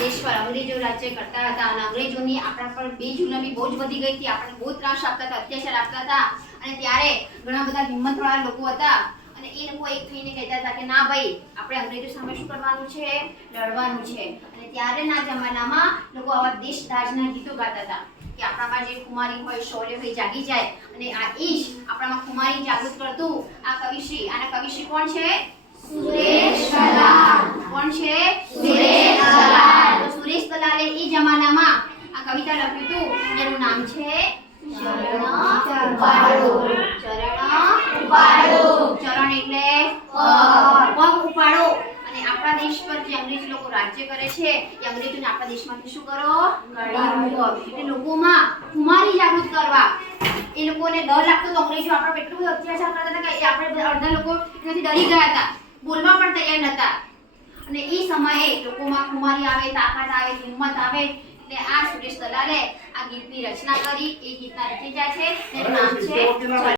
દેશ પર અંગ્રેજો રાજ્ય કરતા હતા અને અંગ્રેજોની આપણા પર બે જુલમી બહુ જ વધી ગઈ હતી. આપણને બહુ ત્રાસ આપતા હતા, અત્યાચાર આપતા હતા. અને ત્યારે ઘણા બધા હિંમતવાળા લોકો હતા અને એ લોકો એક થઈને કહેતા હતા કે, ના ભાઈ, આપણે અંગ્રેજો સામે શું કરવાનું છે? લડવાનું છે. અને ત્યારેના જમાનામાં લોકો આવા દેશદાજના ગીતો ગાતા હતા કે, આપણામાં જે કુમારી હોય, શૌર્ય હોય, જાગી જાય. અને આ ઈશ આપણામાં કુમારી જાગૃત કરતું આ કવિશ્રી. આના કવિશ્રી કોણ છે? સુરેશ એ જમાનામાં આ કવિતા લખ્યું હતું. જેનું નામ છે પગ ઉપાડો. અને આપણા દેશ પર જે અંગ્રેજ લોકો રાજ્ય કરે છે, એ અંગ્રેજોને આપણા દેશમાંથી શું કરો? એટલે લોકોમાં કુમારી જાગૃત કરવા. એ લોકોને ડર લાગતો અંગ્રેજો આપણા એટલું અત્યાચાર કરતા હતા કે આપણે અડધા લોકો ડરી ગયા હતા. બોલવા પણ તૈયાર નહોતા. અને એ સમયે લોકોમાં કુમારી આવે તાકાત આવે હિંમત આવે એટલે આ સુરેશ દલાલે આ ગીતની રચના કરી એ ગીતના રચયિતા છે નામ છે